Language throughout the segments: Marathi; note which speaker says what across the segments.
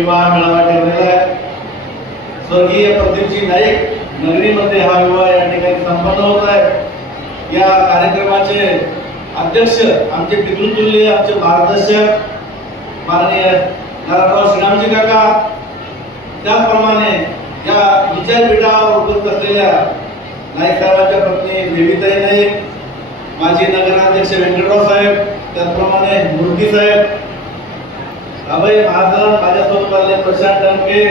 Speaker 1: विवाह मेळावा ठेवलेला आहे. स्वर्गीय प्रदीपजी नाईक नगरीमध्ये हा विवाह या ठिकाणी संपन्न होत आहे. या कार्यक्रमाचे अध्यक्ष आमचे पितृतुल्य आमचे मार्गदर्शक माननीय नारायणराव श्रीरामजी काका त्याचप्रमाणे या विचारपीठावर उपस्थित असलेल्या नाईक साहेबांच्या पत्नी बेबीताई नाईक माजी नगराध्यक्ष व्यंकटराव साहेब त्याचप्रमाणे मूर्ती साहेब अभय महाजन माझ्यासोबत आले प्रशांत टंके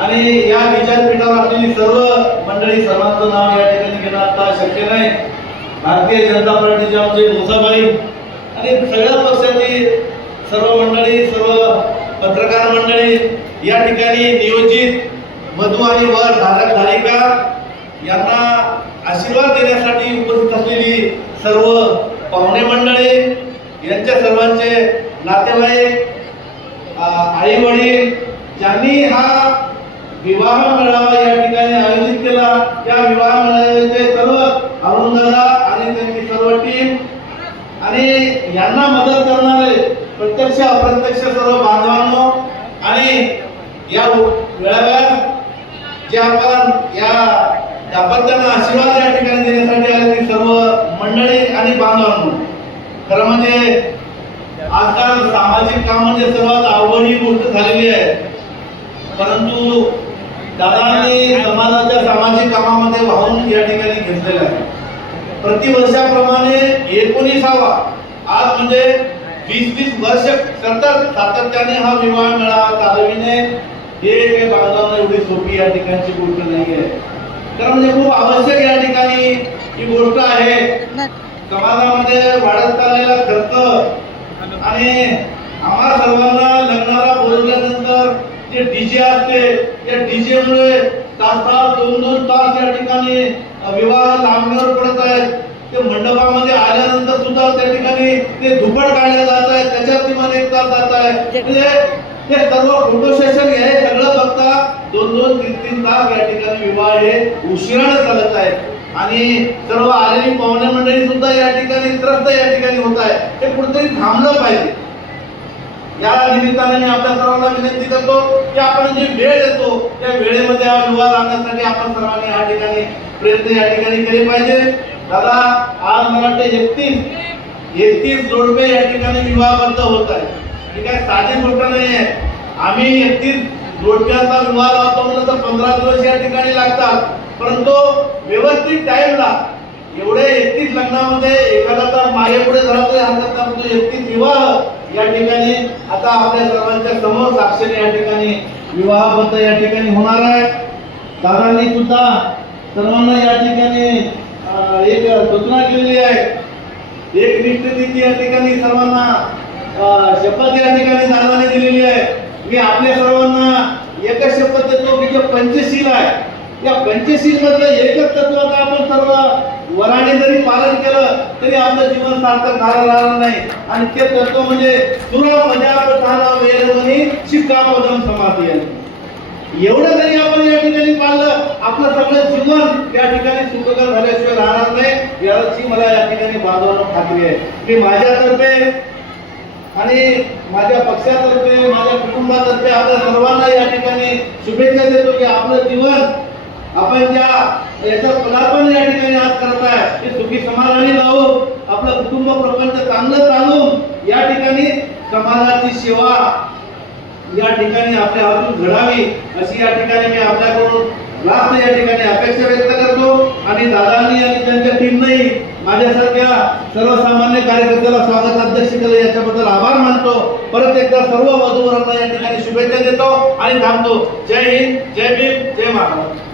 Speaker 1: आणि या विचारपीठावर असलेली सर्व मंडळी सर्वांचं नाव या ठिकाणी घेणं आता शक्य नाही. भारतीय जनता पार्टीचे आमचे मुसाबाई आणि सगळ्या पक्षाची सर्व मंडळी सर्व पत्रकार मंडळी या ठिकाणी नियोजित वधू आणि वर धारक धारिका यांना आशीर्वाद देण्यासाठी उपस्थित असलेली सर्व पाहुणे मंडळी यांच्या सर्वांचे नातेवाईक आई वडील ज्यांनी हा विवाह मेळावा या ठिकाणी आयोजित केला या विवाह मेळाव्याचे सर्व अरुण दादा आणि त्यांची सर्व टीम आणि यांना मदत करणारे प्रत्यक्ष अप्रत्यक्ष सर्व बांधवांनो आणि या मेळाव्यात जे आपण या दाम्पत्यांना आशीर्वाद या ठिकाणी देण्यासाठी आलेली सर्व मंडळी आणि बांधवांनो खरं म्हणजे आजकाल सामाजिक काम म्हणजे सर्वात अवघड गोष्ट झालेली आहे. परंतु दादांनी समाजाच्या सामाजिक कामामध्ये वाहून या ठिकाणी घेतलेला आहे. प्रतिवर्षाप्रमाणे एकोणीसावा आज म्हणजे वीस वीस वर्ष सतत सातत्याने हा विवाह मेळा चालविणे हे काही बांधवांना एवढी सोपी या ठिकाणची गोष्ट नाही आहे तर म्हणजे खूप आवश्यक या ठिकाणी ही गोष्ट आहे. समाजामध्ये वाढत चाललेला खर्च आणि आम्हा सर्वांना लग्नाला बोलवल्यानंतर जे डीजे असते त्या डीजे मुळे तास तास दोन दोन तास या ठिकाणी विवाह लांबणीवर पडत आहेत. ते मंडपामध्ये आल्यानंतर सुद्धा त्या ठिकाणी ते धुपट काढले जात आहे त्याच्यात किमान एक तास जात आहे म्हणजे हे सर्व फोटो सेशन हे सगळं बघता दोन दोन तीन तीन तास या ठिकाणी विवाह हे उशिराने चालत आहे आणि सर्व आलेली पाहुणे मंडळी सुद्धा या ठिकाणी त्रस्त या ठिकाणी होत आहे हे कुठेतरी थांबलं पाहिजे. या निमित्ताने मी आपल्या सर्वांना विनंती करतो की आपण जी वेळ येतो त्या वेळेमध्ये हा विवाह आणण्यासाठी आपण सर्वांनी या ठिकाणी प्रयत्न या ठिकाणी केले पाहिजे. दादा आज मला वाटते एकतीस एकतीस जोडपे या ठिकाणी विवाहबद्ध होत आहे ही काय साधी गोष्ट नाही आहे आम्ही एकतीस जोडप्याचा विवाह लावतो म्हणलं तर पंधरा दिवस या ठिकाणी लागतात. परंतु व्यवस्थित टाईमला एवढे एकतीस लग्नामध्ये एखादा तर मागे पुढे झाला तरी हरकत नाही. परंतु एकतीस विवाह या ठिकाणी आता आपल्या सर्वांच्या समोर साक्षीने या ठिकाणी विवाहबद्ध या ठिकाणी होणार आहे. दादांनी सुद्धा सर्वांना या ठिकाणी एक सूचना केलेली आहे. एक निष्ठेची या ठिकाणी सर्वांना शपथ या ठिकाणी दादाने दिलेली आहे मी आपल्या सर्वांना एकच शपथ देतो की जे पंचशील आहे या पंचशील मधलं एकच तत्व आपण सर्व वराने जरी पालन केलं तरी आपलं जीवन सार्थक झालं राहणार नाही. आणि ते तत्व म्हणजे सुरा मजा ठाणा वेलवणी शिक्कामोदम समाधी एवढं जरी आपण या ठिकाणी पाहिलं आपलं सगळं जीवन या ठिकाणी सुखकर झाल्याशिवाय राहणार नाही याची मला या ठिकाणी बांधवांना खात्री आहे. मी माझ्यातर्फे आणि माझ्या पक्षातर्फे माझ्या कुटुंबातर्फे आपल्या सर्वांना या ठिकाणी शुभेच्छा देतो की आपलं जीवन आपण ज्या याचं पदार्पण या ठिकाणी आज करताय. ते सुखी समाधानी जाऊ आपलं कुटुंब प्रपंच चांगलं चालून या ठिकाणी समाजाची सेवा या ठिकाणी आपल्या हातून घडावी अशी या ठिकाणी मी आपल्याकडून रास्त या ठिकाणी अपेक्षा व्यक्त करतो. आणि दादांनी आणि त्यांच्या टीमनेही माझ्यासारख्या सर्वसामान्य कार्यकर्त्याला स्वागत अध्यक्ष केलं याच्याबद्दल आभार मानतो. परत एकदा सर्व वधूवरांना या ठिकाणी शुभेच्छा देतो आणि थांबतो. जय हिंद जय भीम जय महाराज